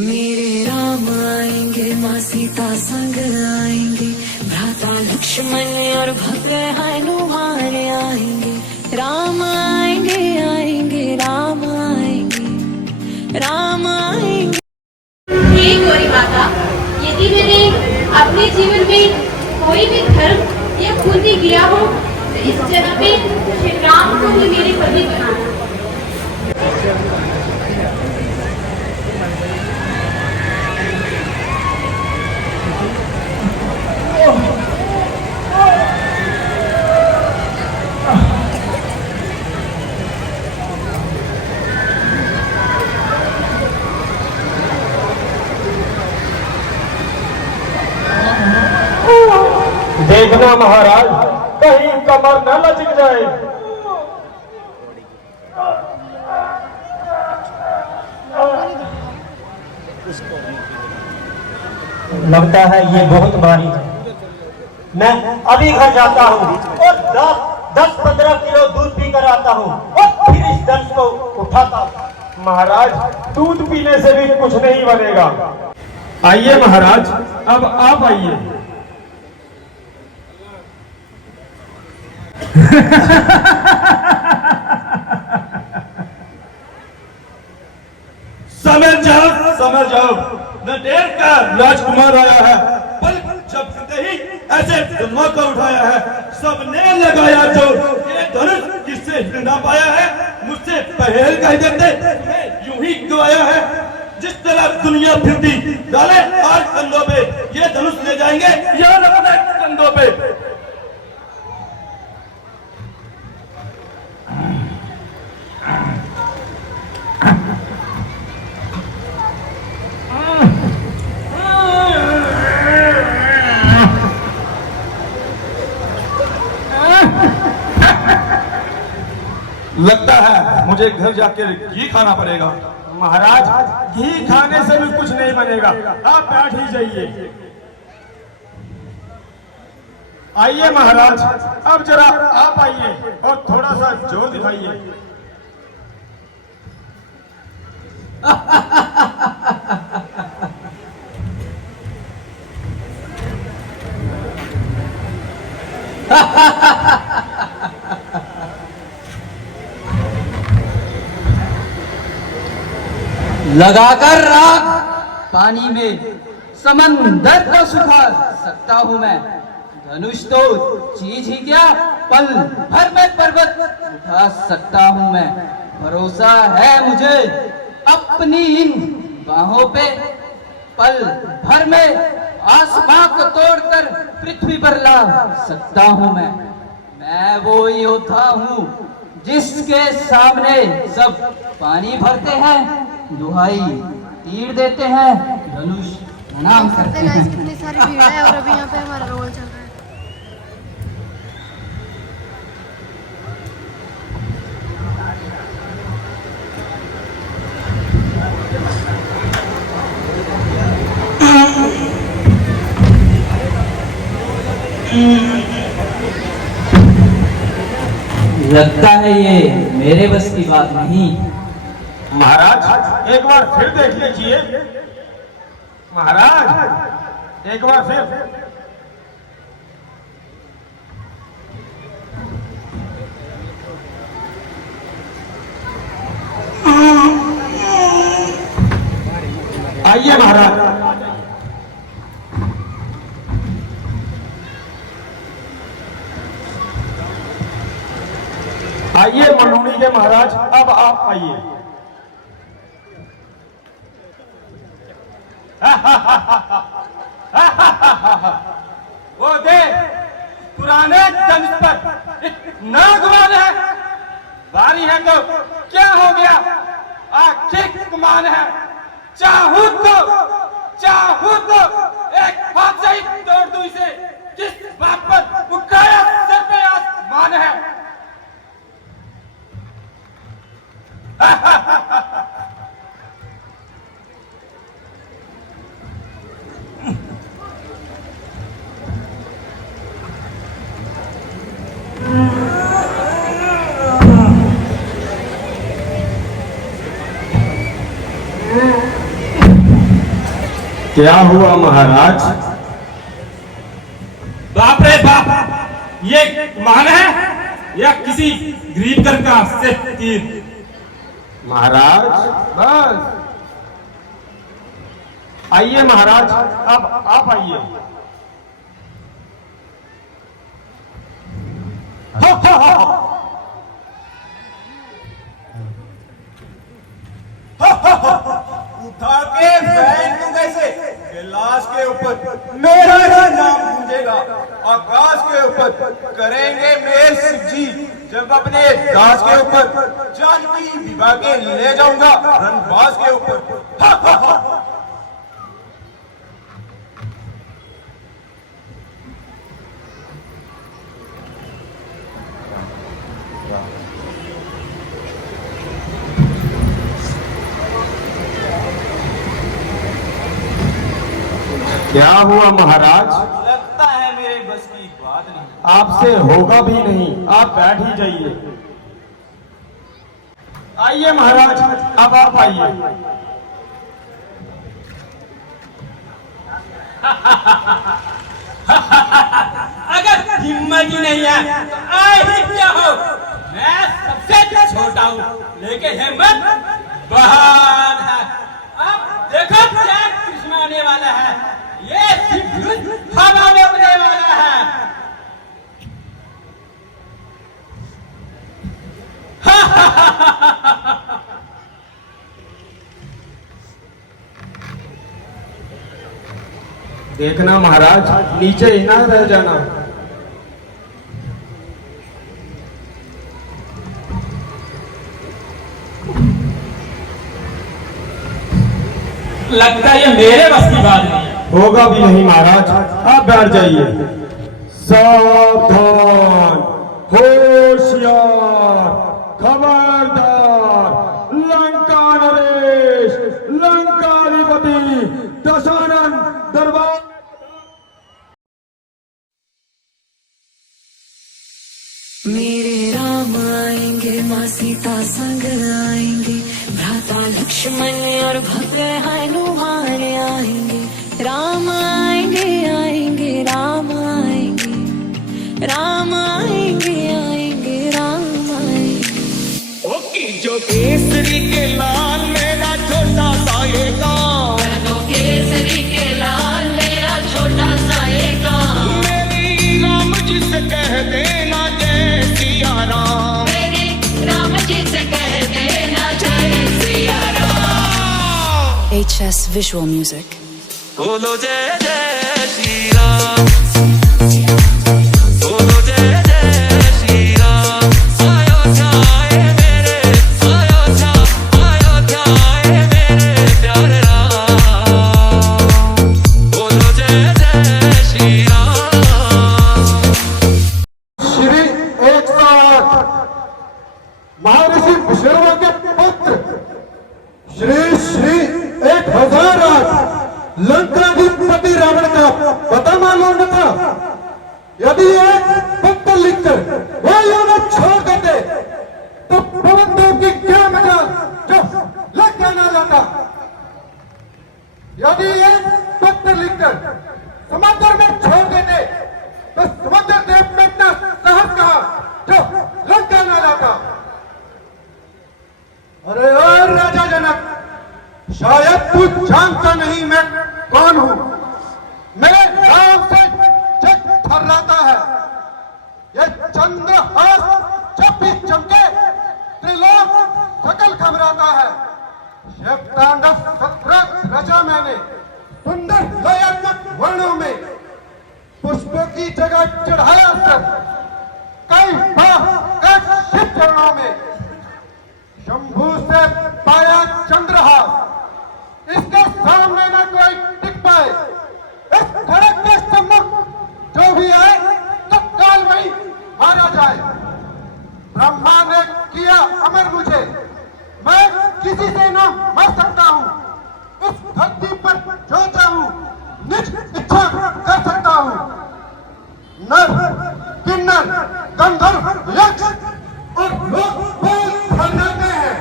मेरे राम आएंगे, माँ सीता संग आएंगे, भ्राता लक्ष्मण और भव्य हनुमान आएंगे। राम आएंगे आएंगे राम आएंगे राम आएंगे। हे गौरी माता, यदि मैंने अपने जीवन में कोई भी धर्म या पुण्य किया हो तो इस जन्म में श्री राम को ही मेरे पति बनाना। देखना महाराज, कहीं कमर न लचक जाए। लगता है ये बहुत भारी है। मैं अभी घर जाता हूँ और 10-15 किलो दूध पी कर आता हूँ और फिर इस दर्द को उठाता हूँ। महाराज, दूध पीने से भी कुछ नहीं बनेगा। आइए महाराज, अब आप आइए। समझ जाओ, न देर का राजकुमार आया है। पल जब ही ऐसे मौका उठाया है, सबने लगाया जो ये धनुष किससे ना पाया है, मुझसे पहल कह देते यूं ही गवाया है। जिस तरह दुनिया फिरती डाले आज कंधों पे, ये धनुष ले जाएंगे याद अपने कंधों पे। लगता है मुझे घर जाकर घी खाना पड़ेगा। महाराज, घी खाने से भी कुछ नहीं बनेगा, आप बैठ ही जाइए। आइए महाराज, अब जरा आप आइए और थोड़ा सा जोर दिखाइए। लगाकर राख पानी में समंदर को सुखा सकता हूँ मैं। धनुष तो चीज ही क्या, पल भर में पर्वत उठा सकता हूँ मैं। भरोसा है मुझे अपनी इन बाहों पे, पल भर में आसमां को तोड़कर पृथ्वी पर ला सकता हूँ मैं वो योद्धा हूँ जिसके सामने सब पानी भरते हैं, दुहाई तीर देते हैं, धनुष प्रणाम करते हैं। कितनी सारी भीड़ है और अभी यहाँ पे हमारा रोल चल रहा है। लगता है ये मेरे बस की बात नहीं। महाराज, एक बार फिर देख लीजिए। महाराज, एक बार फिर। आइए महाराज। आइए मनोनी के महाराज, अब आप आइए। वो दे पुराने तंज पर नागवान है, बारी है तो क्या हो गया, आखिर गुमान है। चाहूं तो एक हाथ से ही तोड़ दूं इसे, किस बात पर उठाया सर पे आसमान है। क्या हुआ महाराज? बाप रे बाप, ये मान है या किसी गरीब घर का से तीर? महाराज बस आइए महाराज, अब आप आइए। उठा के फेंक दूं कैसे? कैलाश के ऊपर मेरा ही नाम गूंजेगा, आकाश के ऊपर करेंगे मेरे शिव जी। जब अपने दास के ऊपर जानकी विवाह के ले जाऊंगा रणबास के ऊपर। क्या हुआ महाराज? लगता है मेरे बस की बात नहीं। आपसे होगा भी नहीं, आप बैठ ही जाइए। आइए महाराज, अब आप आइए। अगर हिम्मत ही नहीं है तो आए ही क्या हो? मैं सबसे छोटा हूँ लेकिन हिम्मत बहुत है। अब देखो क्या कृष्ण आने वाला है, ये शिव हवा में उड़ने वाला है। देखना महाराज, नीचे ही ना रह जाना। लगता है ये मेरे बस की बात नहीं है। होगा भी नहीं महाराज, आप बैठ जाइए। सावधान, होशियार, खबरदार, लंका नरेश, लंकाधिपति दशानन दरबार। मेरे राम आएंगे, माँ सीता संग आएंगे, भ्राता लक्ष्मण और भव्य हनुमान आएंगे। राम आएंगे आएंगे राम आएंगे, राम आएंगे आएंगे राम आएंगे। ओके जो केसरी के लाल मेरा छोटा सा ये गाँव, केसरी के लाल मेरा छोटा सा ये गाँव, मेरी राम जी से कह देना जय सिया राम, मेरे राम जी से कह देना जय Siya Ram. HS Visual Music. बोलो जय जय श्री राम, बोलो जय जय श्री राम। अयोध्या आए मेरे, अयोध्या, अयोध्या आए मेरे प्यारे राम, बोलो जय जय श्री राम। श्री 108 महर्षि विश्वकर्मा के पुत्र श्री श्री 1008 लंकाधिपति रावण का पता मालूम न था। यदि एक पत्र लिखकर वो योना छोड़ देते तो पवन देव की क्या मजा जो लंका न लाता। यदि एक पत्र लिखकर समुद्र में छोड़ देते तो समुद्र देव में इतना साहस कहा जो लंका न लाता। अरे और राजा जनक, शायद तू जानता नहीं मैं कौन हूं। मेरे नाम से जग थर्राता है। ये चंद्रहास जब भी चमके त्रिलोक सकल घबराता है। शिव तांडव सत्रह रचा मैंने सुंदर लयात्मक वर्णों में, पुष्पों की जगह चढ़ाया सर कई बार शिव चरणों में। शंभू से पाया चंद्रहास, इसके सामने ना कोई टिक पाए। इस धड़क के सम्मुख जो भी आए तो काल वही मारा जाए। ब्रह्मा ने किया अमर मुझे, मैं किसी से ना मर सकता हूँ। उस धरती पर जो चाहूँ निज इच्छा कर सकता हूँ। नर, किन्नर, गंधर्व, यक्ष और लोग भरनाते हैं।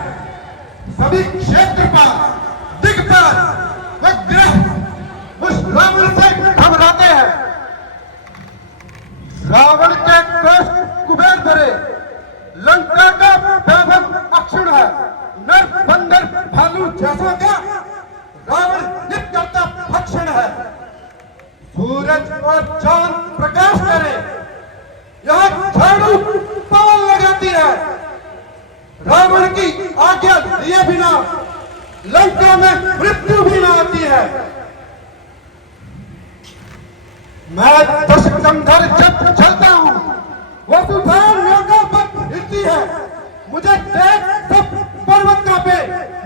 सभी क्षेत्र पर दिग्पाल व ग्रह नर बंदर भालू जैसों का रावण नित करता भक्षण है। सूरज और चांद प्रकाश करे, यह झाड़ू पवन लगाती है। रावण की आज्ञा लिए बिना लंका में मृत्यु भी न आती है। मैं दशकंधर जब चलता हूँ, वसुधा लोगों पर हिलती है। मुझे देख सब पर्वतों पे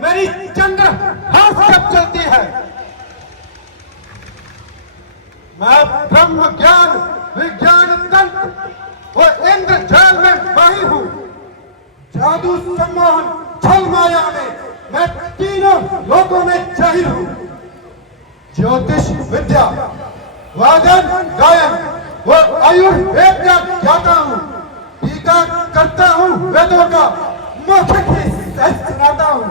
मेरी चंद्रहास जब चलती है। मैं ब्रह्म ज्ञान विज्ञान तंत्र और इंद्र जाल में माहिर हूँ। जादू सम्मोहन छल माया में मैं तीनों लोकों में जाहिर हूँ। ज्योतिष विद्या वादन गायन वो आयुर्वेद का ज्ञाता हूँ। टीका करता हूँ वेदों का, मौखिक ही सच सुनाता हूँ।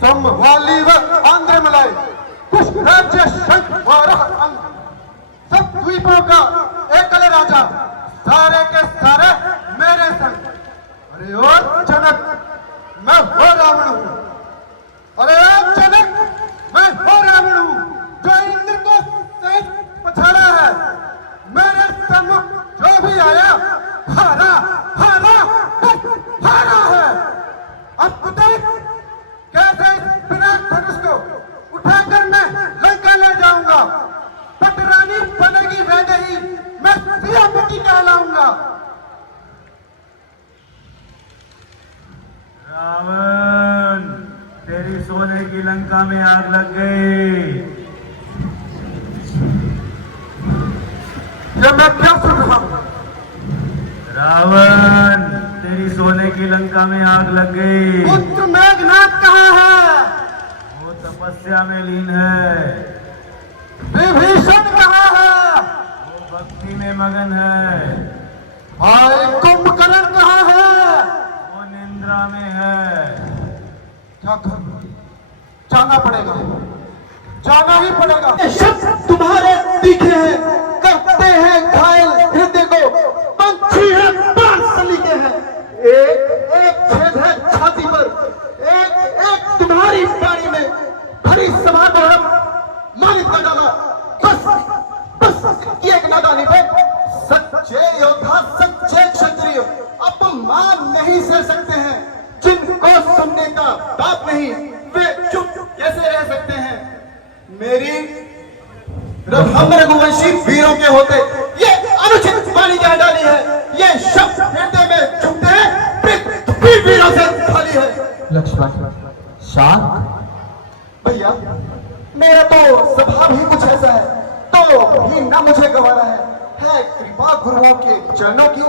समवाली व आंध्र मलाई कुछ राज्य शंख वारह अंग, सब द्वीपों का एकल राजा, सारे के सारे मेरे संग। अरे ओ जनक, मैं वो रावण हूँ। अरे ओ जनक, मैं वो रावण हूँ जो इंद्र को सहित पछाड़ा है। मेरे सम्मुख जो भी आया हारा हारा हारा है। अब बताए कैसे इस विराट धनुष को उठाकर मैं लंका ले जाऊंगा। पटरानी बनेगी वैदेही, मैं सिया मिट्टी कहलाऊंगा। रावण, तेरी सोने की लंका में आग लग गई। ये मैं क्या सुन रहा हूँ? रावण, तेरी सोने की लंका में आग लग गई। पुत्र मेघनाथ कहाँ है? वो तपस्या में लीन है। विभीषण कहाँ है? वो भक्ति में मगन है। भाई कुंभकर्ण कहाँ है? वो निंद्रा में है। क्या करूं? जाना पड़ेगा, जाना ही पड़ेगा। ये शब्द तुम्हारे तीखे हैं, करते हैं घायल हृदय को। पंछी है बाण सलीके हैं, एक एक छेद है छाती पर, एक एक तुम्हारी पानी में भरी सभा को हम मानित कर डाला। बस बस एक नादानी पे सच्चे योद्धा, सच्चे क्षत्रिय अपमान नहीं सह सकते हैं। जिनको सुनने का बाप नहीं, वे चुप कैसे रह सकते हैं? मेरी हम रघुवंशी वीरों के होते ये अनुचित वाणी कह डाली है। ये शब्द हृदय में चुभते हैं, पृथ्वी वीरों से खाली है। लक्ष्मण शांत। भैया, मेरा तो स्वभाव ही कुछ ऐसा है, तो भी ना मुझे गवारा है कृपा गुरुओं के चरणों की।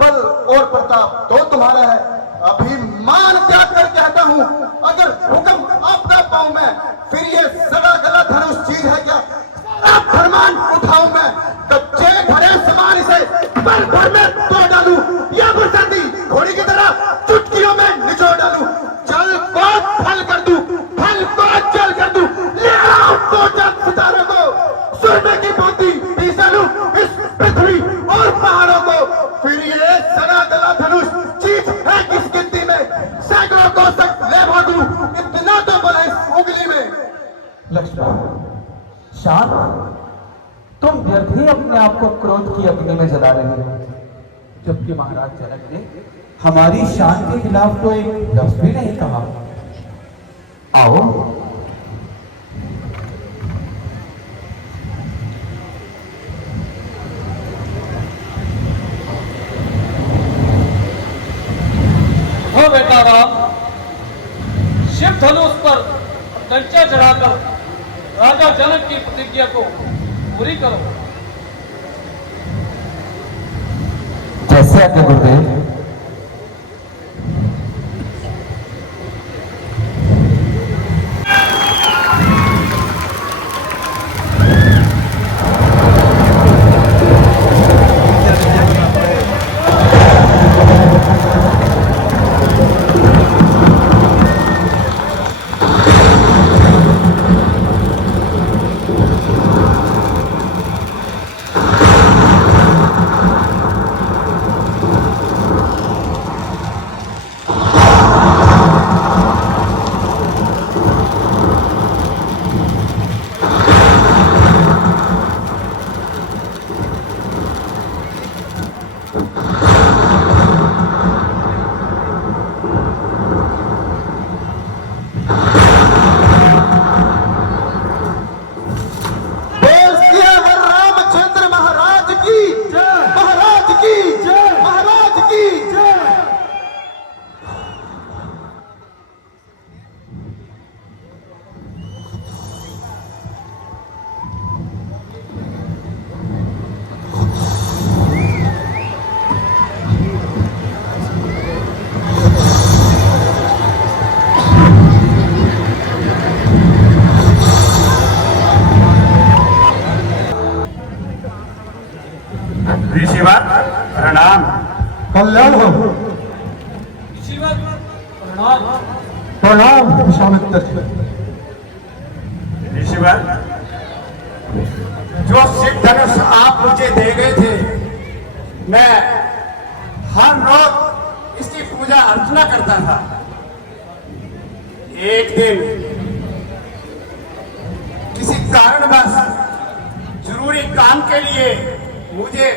बल और प्रताप तो तुम्हारा है। अभिमान त्याग कर कहता हूँ, अगर हुक्म आपका पाऊं मैं, फिर ये सड़ा गला धनुष चीज है क्या? आप फरमान उठाऊं मैं, कच्चे घड़े समान इसे पल भर में तोड़ डालूं, या बरसाती घोड़ी की तरह चुटकियों में निचोड़ डालूं। जल को फल कर दूं, फल को जल कर दूं, ले आओ तो जल सितारों को, सुरमे की भांति पीस डालूं इस पृथ्वी और पहाड़ों को। फिर ये सड़ा गला धनुष चीज है किस गिनती में? सैकड़ों कोसक ले भर दूं, इतना तो बल है इस उंगली में। लक्ष्मण शांत, तुम व्यर्थ ही अपने आप को क्रोध की अग्नि में जला रहे हो। जबकि महाराज जनक ने हमारी शान के खिलाफ तो एक लफ्ज भी नहीं कहा। आओ हो बेटा राम, शिव धनुष पर कंचा चढ़ाकर राजा जनक की प्रतिज्ञा को पूरी करो। जैसे आज्ञा गुरुदेव। कल्याण हो। ऋषिवर प्रणाम। प्रणाम विश्वामित्र। ऋषिवर, जो शिव धनुष आप मुझे दे गए थे, मैं हर रोज इसकी पूजा अर्चना करता था। एक दिन किसी कारणवश जरूरी काम के लिए मुझे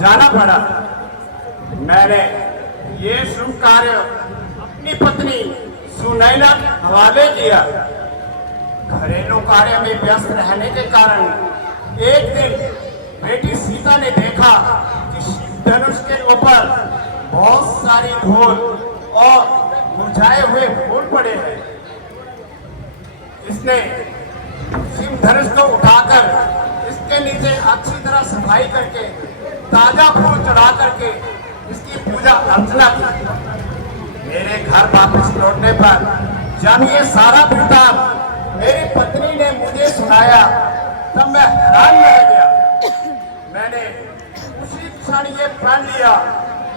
जाना पड़ा। मैंने ये शुभ कार्य अपनी पत्नी सुनैना के हवाले किया। घरेलू कार्य में व्यस्त रहने के कारण एक दिन बेटी सीता ने देखा कि शिव धनुष के ऊपर बहुत सारी धूल और मुरझाए हुए फूल पड़े हैं। इसने शिव धनुष को उठाकर इसके नीचे अच्छी तरह सफाई करके ताजा फूल चढ़ा करके इसकी पूजा अर्चना की। मेरे घर वापस लौटने पर जब ये सारा वृत्तांत मेरी पत्नी ने मुझे सुनाया तब मैं हैरान रह गया। मैंने उसी क्षण ये प्रण लिया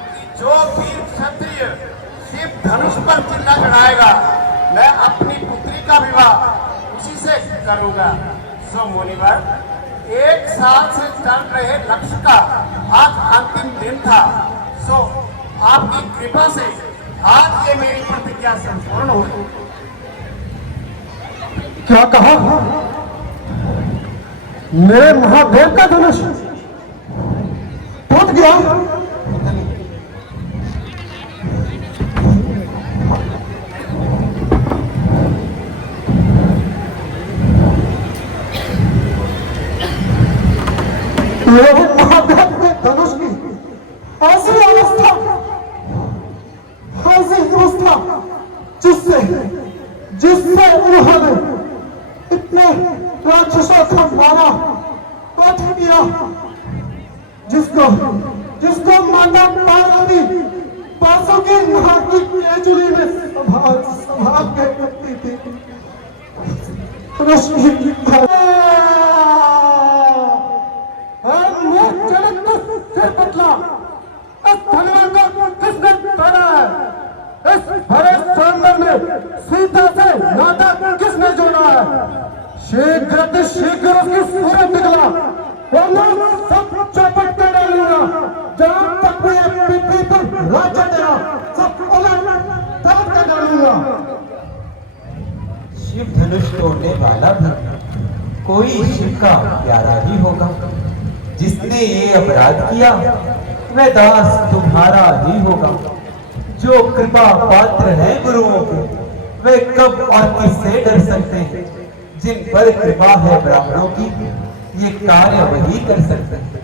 कि जो वीर क्षत्रिय शिव धनुष पर चिन्ह चढ़ाएगा, मैं अपनी पुत्री का विवाह उसी से करूंगा। सो मुनिवर, एक साल से चल रहे लक्ष्य का आज अंतिम दिन था। सो आपकी कृपा से आज ये मेरी प्रतिज्ञा संपूर्ण हुई। क्या कहा? मेरे महादेव का धनुष टूट गया? मेरे महादेव के धनुष की ऐसी अवस्था जिससे उन्होंने इतने राक्षसों को मारा, कट किया, जिसको माता पार्वती परसों की नहा की केचुली में संभाल के रखती थी। सिर पतला, इस धनवान को किसने तोड़ा है? इस भरे स्वयंवर में सीता से नाता किसने जोड़ा है? शीघ्र उसकी सूरत निकला, वरना सब चौपट कर डालूंगा। जहां तक मैं पृथ्वी पर राज्य तेरा सब उलट कर डालूंगा। शिव धनुष तोड़ने वाला भी कोई शिव का प्यारा ही होगा। जिसने ये अपराध किया वह दास तुम्हारा ही होगा। जो कृपा पात्र है गुरुओं के, वे कब और किससे डर सकते हैं? जिन पर कृपा है ब्राह्मणों की, ये कार्य वही कर सकते हैं।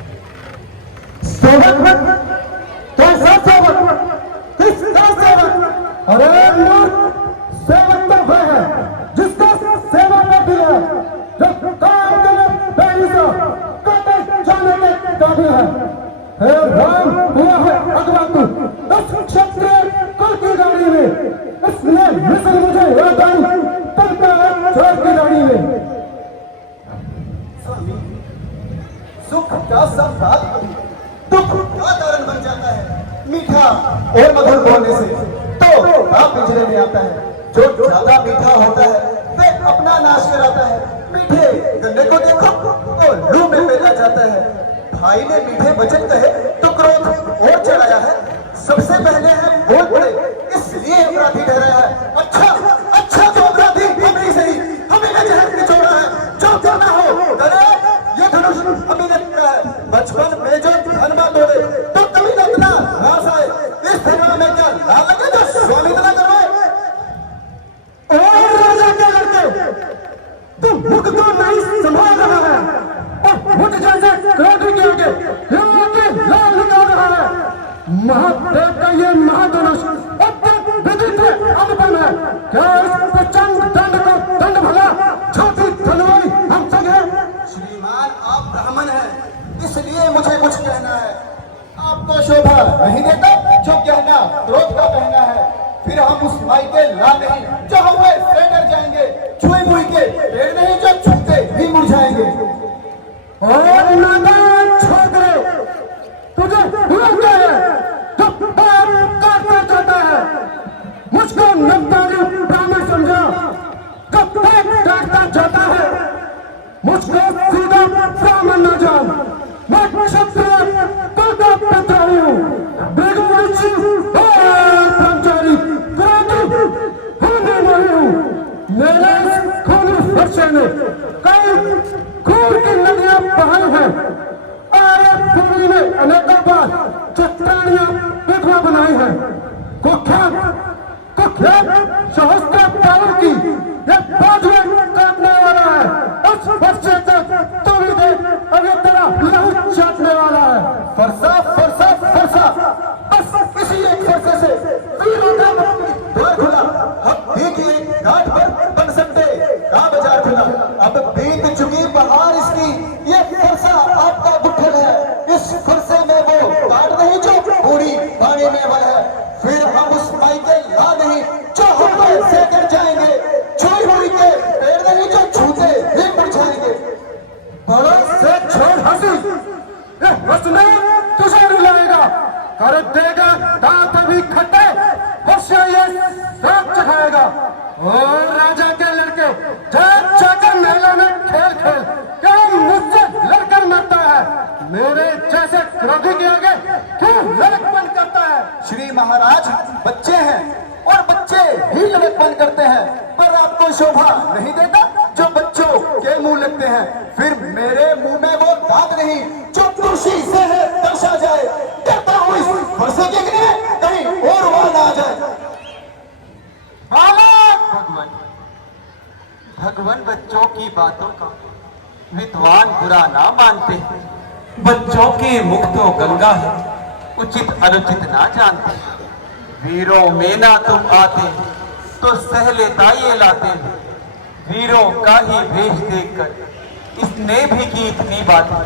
सेवक कैसा सेवक? किसका सेवक? अरे सेवक तो वह है जिसका सेवा कर दिया, जो काम करे बेरी से कटे जाने के काबिल है। हे राम, हुआ है अगवा इस क्षत्रिय कुल की गाड़ी में, इसलिए मिसल मुझे याद आई चोर की गाड़ी में। सुख का सब बात दुख का कारण बन जाता है। मीठा और मधुर बोलने से तो पाप पिंजरे में आता है। जो ज्यादा मीठा होता है वह अपना नाश कराता है। मीठे गन्ने को देखो तो लू में पेला जाता है। भाई ने मीठे वचन कहे तो क्रोध और चढ़ाया है। सबसे पहले है बोल पड़े, इसलिए अपराधी ठहराया है। अच्छा तो अपराधी हमें सही, हमें जहर निचोड़ा है। जो करना हो करे, ये धनुष अभी लगता है। बचपन में जो धनमा तोड़े तो कभी लगना नाश आए। इस धनमा में क्या लाल लगे जो स्वामी तना करवाए? और राजा क्या करते? तुम मुख तो नहीं संभाल रहा है और मुझ जैसे क्रोध के आगे लाल निकाल रहा है। महादेव का ये महाधनुष विदित अनुपम है। क्या इस प्रचंड दंड को दंड भला छोटी धनवाई हम सके? श्रीमान, आप ब्राह्मण हैं, इसलिए मुझे कुछ कहना है। आपको शोभा नहीं देता जो कहना क्रोध का कहना है। फिर हम उस माई के लाल नहीं जो हुए से डर जाएंगे। छुई मुई के पेड़ नहीं जो छूते ही मुरझाएंगे। और नादान छोकरे, तुझे हुआ क्या मुझको नब्बारी ब्राह्मण समझा, कब तक डांटता जाता है, मुझको सीधा ब्राह्मण न जान, मैं क्षत्रिय कुल का पुत्र हूँ, बेगुरुचि और ब्रह्मचारी क्रोधी होने नहीं हूँ। मेरे खूनी फरसे ने कई खून की नदियां बहाई हैं, और भूमि ने अनेकों बार चट्टानियां विधवा बनाई हैं। कुख्यात सहस्त्र पालों की ये बाजुएं काटने वाला है, उस फरसे तक तू भी देख, अब ये तेरा लहू चाटने वाला है। फरसा फरसा फरसा, बस इसी एक फरसे से वीरों का द्वार खुला। अब देखिए घाट पर बन सकते का बाजार खुला। अब बीत चुकी बहार इसकी, ये फरसा आपका गुठल है, इस फरसे में वो काट नहीं जो पूरी पानी में बल है। फिर हम उस माई के ला नहीं जो हम से कर जाएंगे, छोड़ हुई के पेड़ नहीं जो छूते ही मुरझाएंगे। बड़ों से छोड़ हंसी, हंसने तुझे रुलाएगा, कर देगा दांत भी खट्टे, हंसिया ये सांप चखाएगा। और राजा के लड़के जाकर मेले में खेल खेल, क्या मुझसे लड़कर मरता है, मेरे जैसे क्रोधी के आगे क्यों लड़कपन करता है। श्री महाराज बच्चे हैं और बच्चे ही लड़कपन करते हैं, पर आपको शोभा नहीं देता जो बच्चों के मुंह लगते हैं। फिर मेरे मुंह में वो दाग नहीं जो तुलसी से है दर्शा जाए, करता हूँ इस फरसे के लिए कहीं और वार ना आ जाए। भगवान बच्चों की बातों का विद्वान बुरा ना मानते, बच्चों के मुख तो गंगा है, उचित अनुचित ना जानते। वीरों में ना तुम आते तो सह लेता ये लाते, वीरों का ही भेष देखकर इसने भी की इतनी बातें।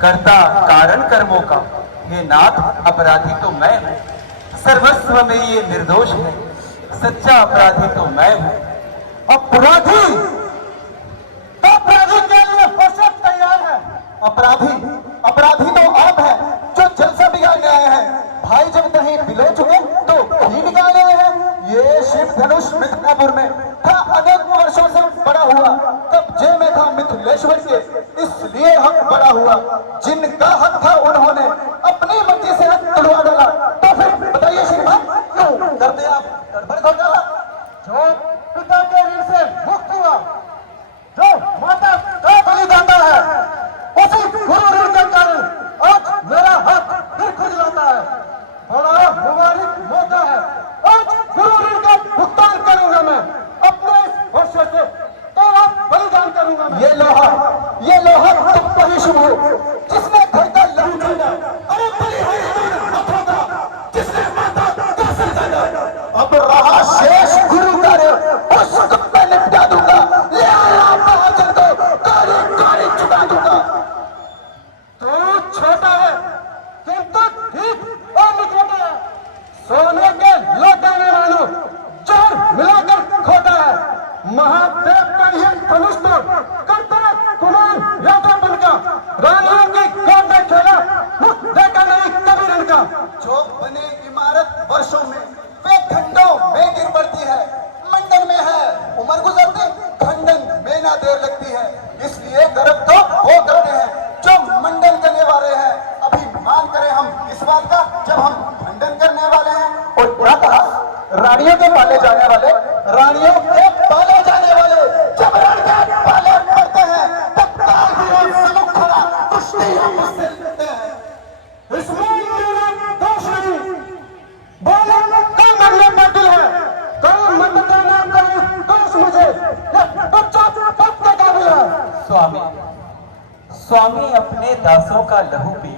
करता कारण कर्मों का हे नाथ अपराधी तो मैं हूँ, सर्वस्व में ये निर्दोष है, सच्चा अपराधी तो मैं हूँ। अपराधी के लिए फरसा तैयार है। अपराधी तो आप हैं जो जलसा बिगाड़ने आए हैं। भाई जब कहीं बिलो चुके तो कहीं निकाले हैं। ये शिव धनुष मिथिलापुर में था अनेक वर्षों से बड़ा हुआ, कब्जे में था मिथिलेश्वर के, इसलिए हक बड़ा हुआ। जिनका हक था उन्होंने अपनी मर्जी से हक तुड़वा डाला, तो फिर बताइए श्रीमान क्यों करते आप गड़बड़ घोटाला। जो पिता के ऋण से मुक्त हुआ, जो माता का बलिदाता है, उसी गुरु ऋण के कारण आज मेरा हाथ फिर खुजलाता है। बड़ा मुबारक मौका है, आज गुरु ऋण का भुगतान करूंगा मैं, अपने इस वर्षों से तेरा बलिदान करूंगा मैं। ये लोहा तुम पर ही शुभ हो जिसने घर का लहू छाना, अरे बलि हाथों का जिसने माता का सिर जाना। अब रहा शेष गुरु कार्य, उस पे निपटा दूंगा, ले आया महाजन को कारी चुका दूंगा। तू छोटा है किंतु ठीक और निकटा है, सोने के लौटाने वालों जोर मिलाकर खोटा है। महादेव का यह धनुष तो करता कुमार यादव बनका, रानियों की गोद में खेला, मुख देखा नहीं कभी रण का। जो बने इमारत वर्षों में वे घंटों में गिर पड़ती है, मंडन में है उम्र गुजरती, खंडन में ना देर लगती है। इसलिए गर्व तो वो करते हैं जो मंडन करने वाले हैं। अभिमान करें हम इस बात का जब हम खंडन करने वाले हैं। और क्या कहा, रानियों के पाले जाने वाले, रानियों के पाले जाने वाले जब रण के पाले पड़ते हैं तत्काल विरोध सम्मुख खड़ा कुश्ती मुझसे लड़ते हैं। इसमें मेरा दोष नहीं, बोले कल मरने पर दिल है, कल मत देना करो दोष मुझे, बच्चा पद के काबिल है। स्वामी अपने दासों का लहू पी,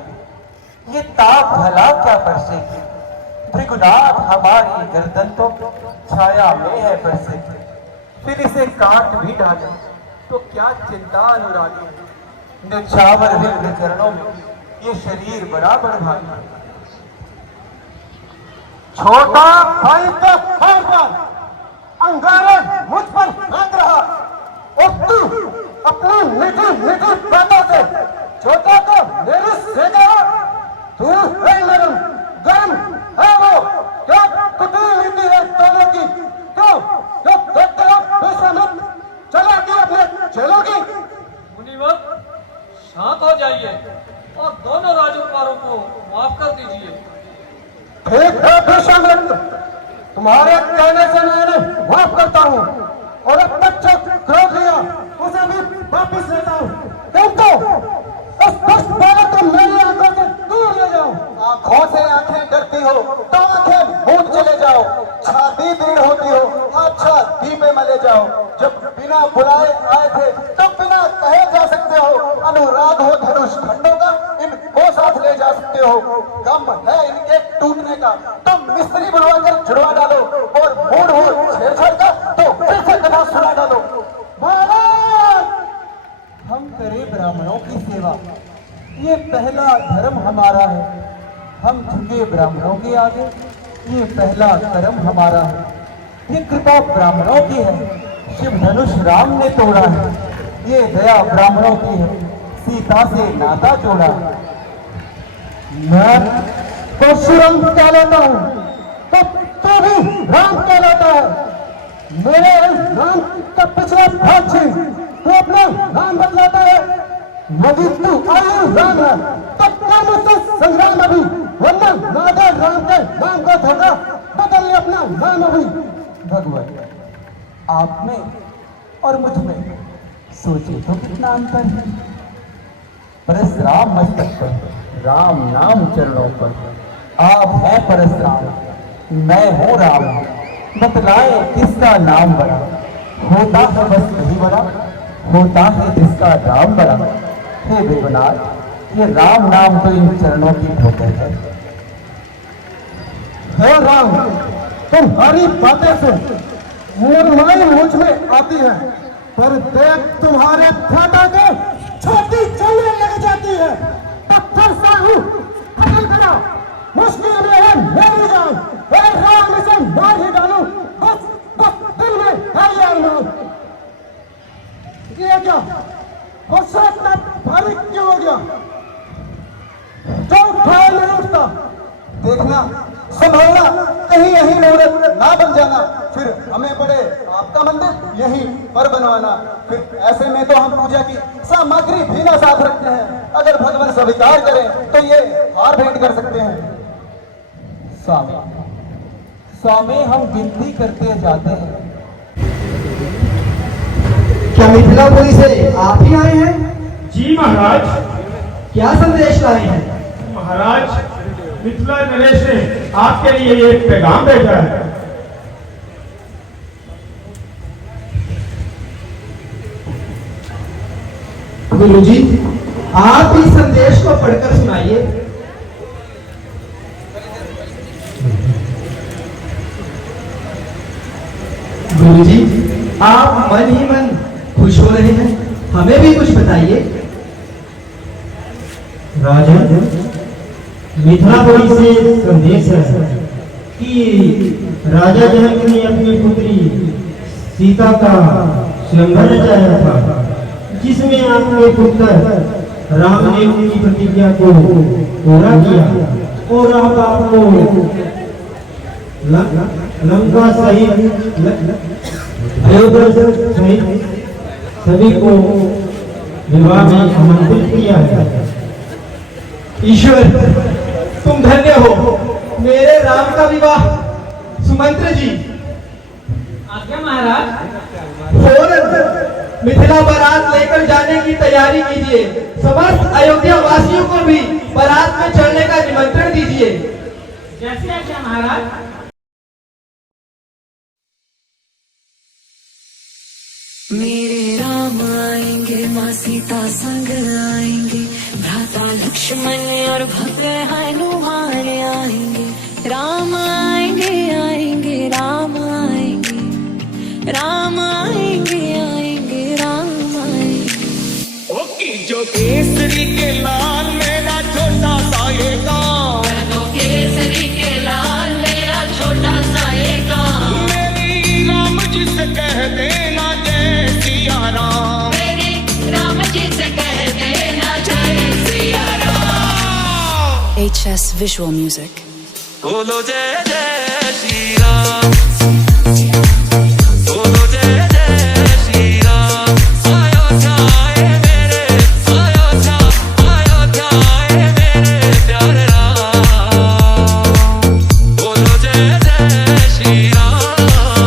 ये ताप भला क्या बरसे की, भृगुनाथ हमारी गर्दन तो छाया में है बरसे की, फिर इसे काट भी डाले तो क्या चिंता अनुरागी, निछावर विघ्न चरणों में ये शरीर बराबर भारी। छोटा भाई का खौफ पर अंगारे मुझ पर फेंक रहा, और तू अपनी निजी बातों से छोटा को मेरी सेगा। तू है नरम गरम है वो, क्या कुटिल नीति है दोनों की, पहले से मैं इन्हें माफ करता हूँ और अब तक जो क्रोध लिया उसे भी वापस लेता हूँ। किंतु उस दुष्ट बालक को मेरी आंखों से दूर ले जाओ। आंखों से आंखें डरती हो तो आंखें मूंद चले जाओ। छाती दृढ़ होती हो अच्छा दीपे में ले जाओ। जब बिना बुलाए आए थे तो बिना कहे जा सकते हो। अनुराग हो धनुष खंडों का इनको साथ ले जा सकते हो। गम है इनके टूटने का तो मिस्त्री बुलवाकर जुड़वा डालो और मूड हो छेड़छाड़ का तो फिर से कथा सुना डालो। महाराज हम करें ब्राह्मणों की सेवा, ये पहला धर्म हमारा है। हम झुके ब्राह्मणों के आगे, ये पहला कर्म हमारा है। ये कृपा ब्राह्मणों की है, शिव धनुष राम ने तोड़ा है। ये दया ब्राह्मणों की है, सीता से नाता जोड़ा है। मैं परशुराम कहलाता हूँ तो तू भी राम कहलाता है। मेरे राम का पिछला भाग छीन तू अपना नाम बदलाता है। यदि तू आयु राम है तब कर मुझसे संग्राम अभी, वरना नागा राम के नाम का धोखा बदल ले अपना नाम अभी। भगवान, आप में और मुझ में सोचे तो कितना अंतर है। परशुराम मस्तक पर, राम नाम चरणों पर। आप है परशुराम, मैं हूँ राम। बतलाए किसका नाम बड़ा, होता है बस नहीं बड़ा, होता है जिसका राम बड़ा। हे बेगुनाथ, ये राम नाम तो इन चरणों की ठोकर है। हे राम, तुम्हारी बातें सुन मुरमाई मुझ में आती है, पर देख तुम्हारे भ्राता को छाती चलने लग जाती है। पत्थर सा हूँ कतल करो, मुश्किल में है मेरी जान। हे राम, इसे मार ही डालूं, बस बस दिल में है ये अरमान। ये क्या गुस्सा इतना भारी क्यों हो गया? जो उठाए नहीं उठता। देखना संभालना, कहीं यही मूर्त ना बन जाना, फिर हमें पड़े आपका मंदिर यहीं पर बनवाना। फिर ऐसे में तो हम पूजा की सामग्री भी ना साथ रखते हैं। अगर भगवान स्वीकार करें तो ये हार भेंट कर सकते हैं। स्वामी, स्वामी, हम विनती करते जाते हैं। क्या मिथिलापुरी से आप ही आए हैं? जी महाराज। क्या संदेश लाए हैं? महाराज, मिथिला नरेश ने आपके लिए एक पैगाम भेजा है। गुरुजी, आप इस संदेश को पढ़कर सुनाइए। गुरुजी, आप मन ही मन खुश हो रहे हैं, हमें भी कुछ बताइए। राजन, मिथिलापुरी से संदेश है कि राजा जनक ने अपनी पुत्री सीता का स्वयंवर रचाया था, जिसमें आपके पुत्र राम ने उनकी प्रतिज्ञा को पूरा किया और अब आपको लंका सहित अयोध्या सहित सभी को विवाह में आमंत्रित किया है। ईश्वर, तुम धन्य हो। मेरे राम का विवाह सुमंत्र जी। आज्ञा महाराज। फौरन मिथिला बारात लेकर जाने की तैयारी कीजिए। समस्त अयोध्या वासियों को भी बारात में चढ़ने का निमंत्रण दीजिए। जैसे आज्ञा महाराज। मेरे राम आएंगे, माँ सीता संग आएंगे, भ्राता लक्ष्मण और भद्र हनुमान आएंगे। राम आएंगे आएंगे राम आएंगे, राम आएंगे आएंगे राम आएंगे। ओ की जो केसरी के लाल मेरा छोटा सा ये गाँव, केसरी के लाल मेरा छोटा सा ये गाँव। मेरी राम जी से कह देना जय सिया राम, मेरी राम जी से कह देना जय Siya Ram. HS Visual Music. बोलो जय जय श्री राम, बोलो जय जय श्री राम। अयोध्या आए मेरे, अयोध्या, अयोध्या आए मेरे प्यारे राम। बोलो जय जय श्री राम।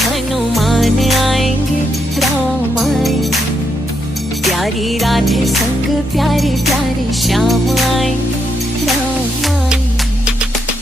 हनुमान आएंगे, राम आएंगे। प्यारी राधे संग प्यारे प्यारे श्याम आएंगे, राम आएंगे।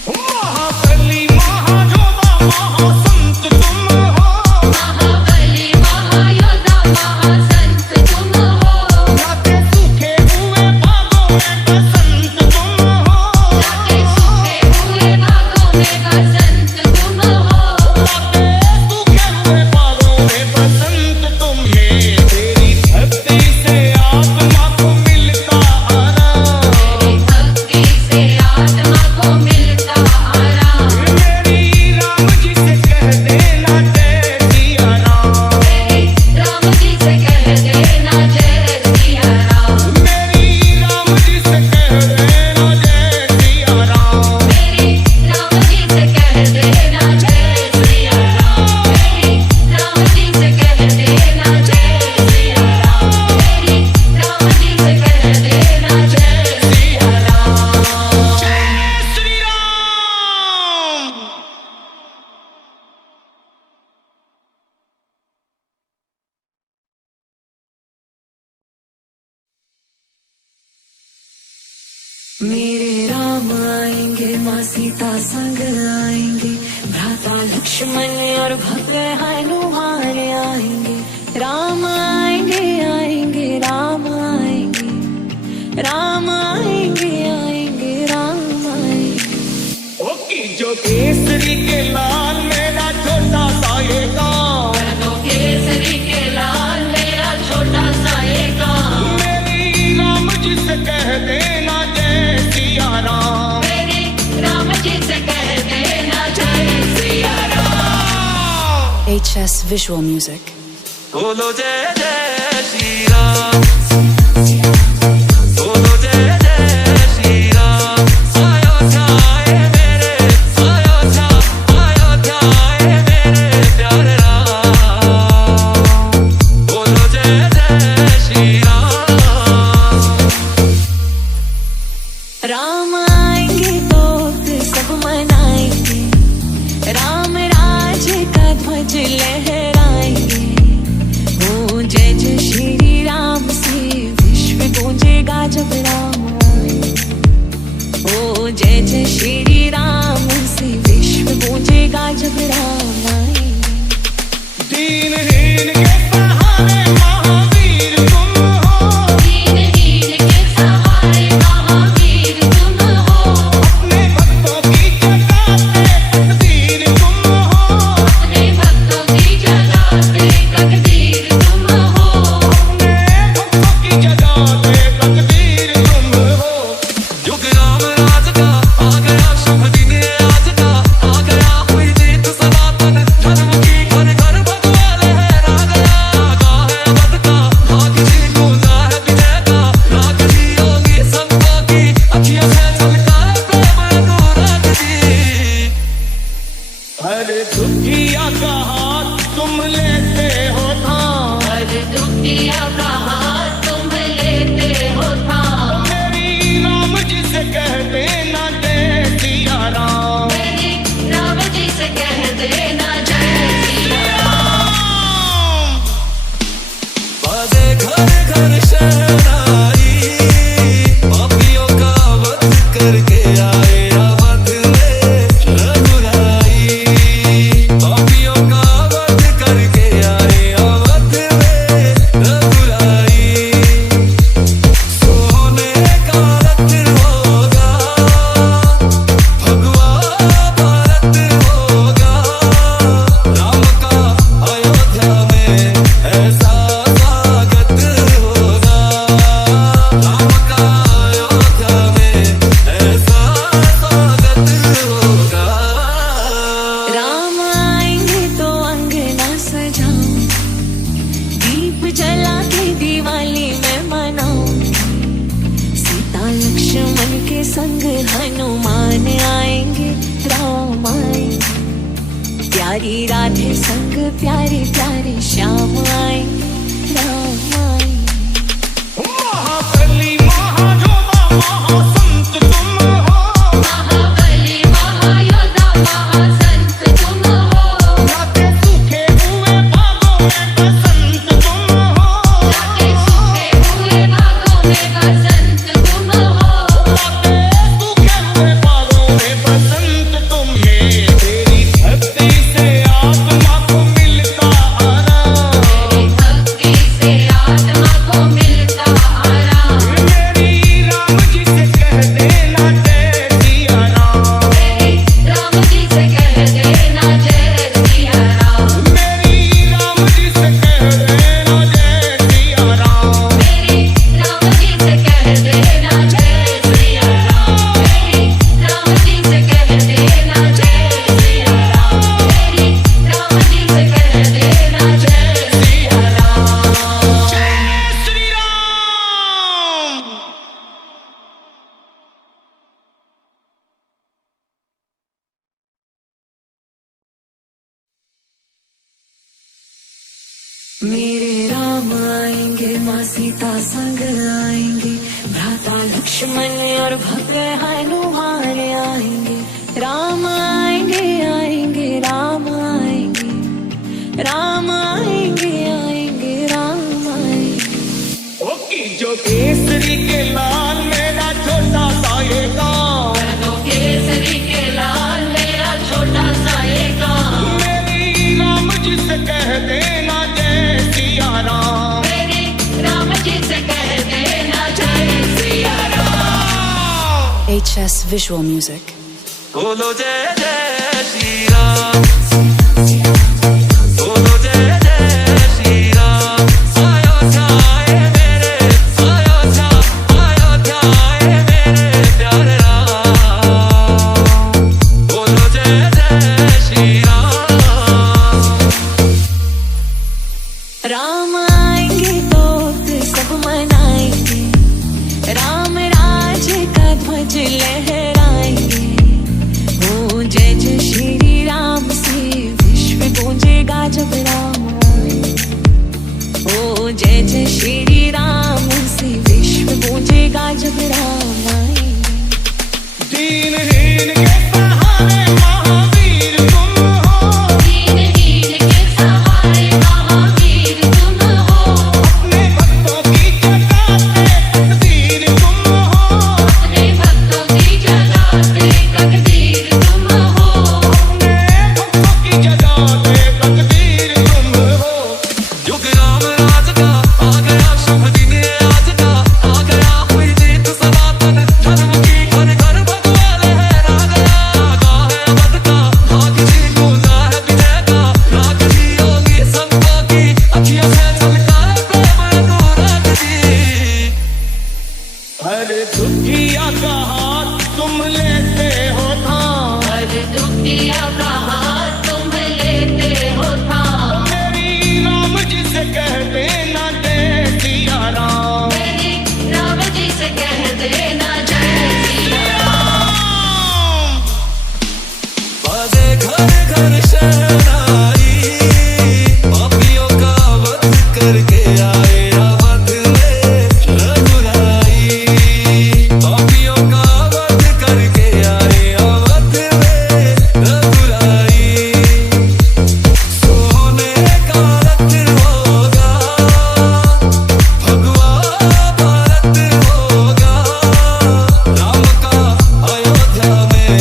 महाबली महायोधा महासंत तुम हो, महाबली महायोधा महासंत तुम हो। जाके सूखे हुए बागों में बसंत तुम हो, जाके सूखे हुए बागों में बसंत तुम हो। जाके सूखे हुए बागों में बसंत तुम ये। तेरी भक्ति से आत्मा को मिलता आराम, तेरी भक्ति से आत्मा को मिलता आराम। मेरी राम जी से कह देना जय सिया राम, मेरी राम जी से कह देना जय सिया राम। मेरी राम जी से कह देना जय सिया राम, मेरी राम जी से कह देना जय सिया राम। मेरी राम जी से कह देना जय सिया राम, मेरी राम जी से कह देना जय सिया राम। जय श्री राम। मेरे राम आएंगे, माँ सीता संग आएंगे। भ्राता लक्ष्मण और भव्य हनुमान आएंगे, राम आएंगे आएंगे राम आएंगे। राम आएंगे आएंगे राम आएंगे। ओ की जो केसरी के लाल मेरा छोटा सा ये गाँव, जो केसरी के लाल मेरा छोटा सा ये गाँव। मेरी राम जी से कह देना जय सिया राम, मेरी राम जी से कह देना जय Siya Ram. HS Visual Music. बोलो जय जय श्री राम, बोलो जय जय श्री राम। अयोध्या आए मेरे, अयोध्या अयोध्या आए मेरे प्यारे राम। बोलो जय जय श्री राम। राम आएंगे तो फिर सब मनाएंगे, राम राज का ध्वज लहराएंगे। ओ जय जय श्री राम से विश्व गूंजेगा जब राम आएंगे। ओ जय जय श्री राम से विश्व गूंजेगा जब राम आएंगे। दीनहीन के सहारे महावीर तुम हो, दीनहीन के सहारे महावीर तुम हो। अपने भक्तों की जगाते तकदीर तुम हो, अपने भक्तों की जगाते तकदीर तुम हो। अपने भक्तों की जगाते तकदीर तुम हो। युग राम राज का आ गया, शुभ दिन आज का आ गया। हुई जीत सनातन धर्म की, घर घर भगवा लहरा गया। गाहे अवध का भाग जी गूंजा है विजय का, राग जी योगी संतों की अखियों से झलका है प्रेम अनुराग जी। हर दुखिया का हाथ तुम लेते हो थाम, हर दुखिया का हाथ तुम लेते हो थाम। मेरी राम जी से कह देना जय सिया राम, मेरी राम जी से कह देना जय सिया राम। बाजे घर घर शहनाई, पापियों का वध करके आए अवध में रघुराई। पापियों का वध करके आए अवध में रघुराई। सोने का रथ होगा, भगवा भारत होगा। राम का अयोध्या में ऐसा स्वागत होगा, राम का अयोध्या में ऐसा स्वागत होगा। राम आएंगे तो अंगना सजाऊं, दीप जला के दिवाली में मनाऊं। सीता लक्ष्मण के संग हनुमान आएंगे, राम आएंगे। प्यारी राधे संग प्यारे प्यारे श्याम आएंगे, राम आएंगे। महाबली महायोधा महासंत तुम हो, महाबली महायोधा महासंत तुम हो। जाके सूखे मेरे राम आएंगे, माँ सीता संग आएंगे, भ्राता लक्ष्मण और भव्य हनुमान आएंगे। राम आएंगे आएंगे राम आएंगे, राम आएंगे आएंगे राम आएंगे। ओ की जो केसरी के लाल मेरा छोटा सा ये गाँव, तो केसरी के लाल मेरा छोटा सा ये गाँव, मेरी राम जी से कह देना जय सिया राम, मेरे राम जी से कह देना जय Siya Ram. HS Visual Music. बोलो जय जय श्री राम, बोलो जय जय श्री राम। अयोध्या आए मेरे, अयोध्या, अयोध्या आए मेरे प्यारे राम, बोलो जय जय श्री राम। राम आएंगे तो सब मनाएंगे, राम राज्य का ध्वज लहराएंगे। ओ जय जय श्री राम से विश्व गूंजेगा जब राम आए। ओ जय जय श्री राम से विश्व गूंजेगा जब राम आए। दीनहीन के सहारे महावीर तुम हो, दीनहीन के सहारे महावीर तुम हो, अपने भक्तों की जगाते तकदीर तुम हो, अपने भक्तों की जगाते तकदीर तुम हो, अपने भक्तों की जगाते तकदीर तुम हो। युग राम राज का आ गया, शुभ दिन आज का आ गया, हुई जीत सनातन धर्म की, घर घर भगवा लहरा गया। गाहे अवध का भाग जी गूंजा है विजय का, राग जी योगी संतों की, अखियों से झलका है प्रेम अनुराग जी। हर दुखिया का हाथ तुम लेते हो थाम, हर दुखिया का हाथ तुम लेते हो थाम, मेरी राम जी से कह देना जय सिया राम, मेरे राम जी से कह देना जय सिया राम। बाजे घर घर शहनाई, पापियों का वध करके आए अवध में रघुराई, पापियों का वध करके आए अवध में रघुराई। सोने का रथ होगा, भगवा भारत होगा, राम का अयोध्या में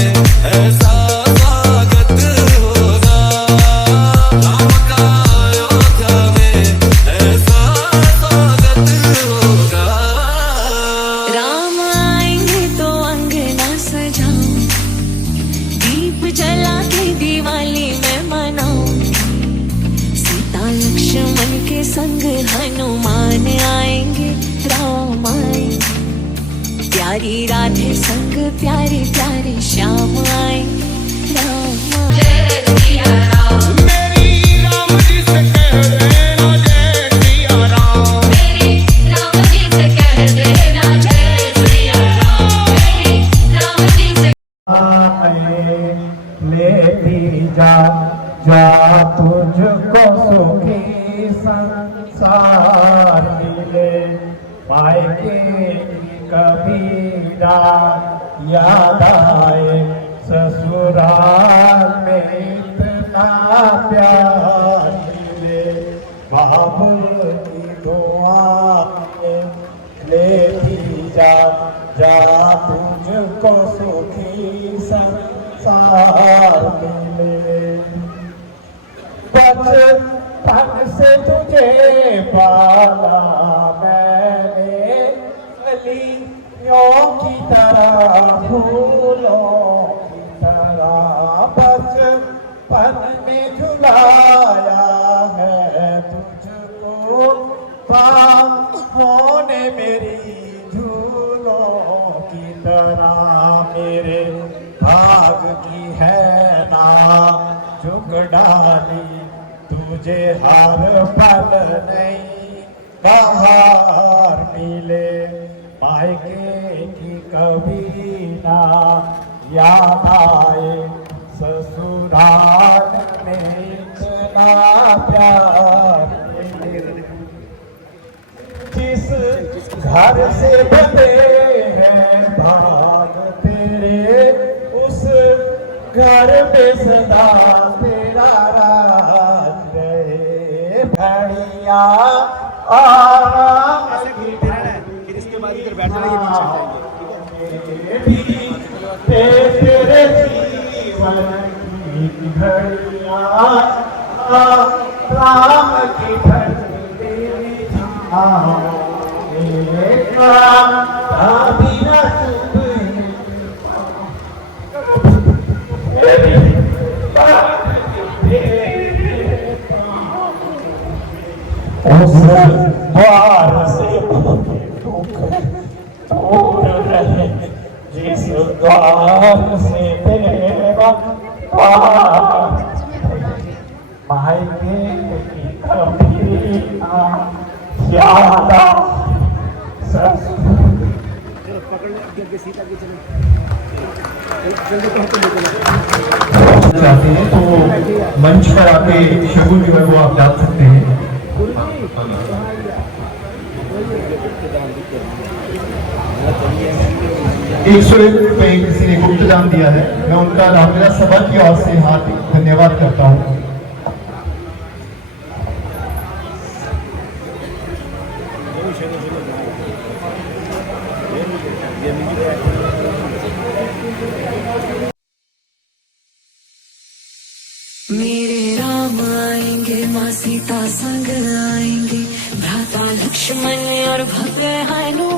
ऐसा स्वागत होगा, राम का अयोध्या में ऐसा स्वागत होगा। राम आएंगे तो अंगना सजाऊं, दीप जला के दिवाली में मनाऊं। सीता लक्ष्मण के संग हनुमान आएंगे, राम आएंगे। प्यारी राधे संग प्यारे प्यारे श्याम आएंगे, राम आएंगे। जय सिया राम, मेरी राम जी से कह देना जय सिया राम, मेरे राम जी से कह देना जय सिया राम, मेरे राम जी से लेती जा जा तुझको सुखी संसार मिले, पाएंगे कबीरा याद आए, ससुराल में इतना प्यार मिले। बाबुल की दुआ लेती जा जा तुझको सुखी संसार मिले। बचपन से तुझे पाला मैंने, कलियों की तरह फूलों की तरह, बचपन में झुलाया है तुझको, बाहों ने मेरी झूलों की तरह। मेरे भाग की है ना झुक डाली, तुझे हर पल नहीं बाहर मिले, मायके की कभी ना याद आए, ससुराल में इतना प्यार मिले। घर से बंधे हैं भाग तेरे, उस घर में सदा तेरा राज रहे। भेड़िया आराम की फिर इसके बाद इधर बैठ जाएंगे, तेरे जीवन की घड़िया राम की घड़ी उस द्वार से दूर रहे, जिस द्वार से तेरा द्वार मायके की कभी ज्यादा चाहते हैं तो मंच पर आके शगुन जो है वो आप डाल सकते हैं। एक सौ एक रुपये किसी ने गुप्त दान दिया है, मैं उनका रामलीला सभा की ओर से हार्दिक धन्यवाद करता हूँ। मेरे राम आएंगे, माँ सीता संग आएंगे, भ्राता लक्ष्मण और भव्य हनुमान।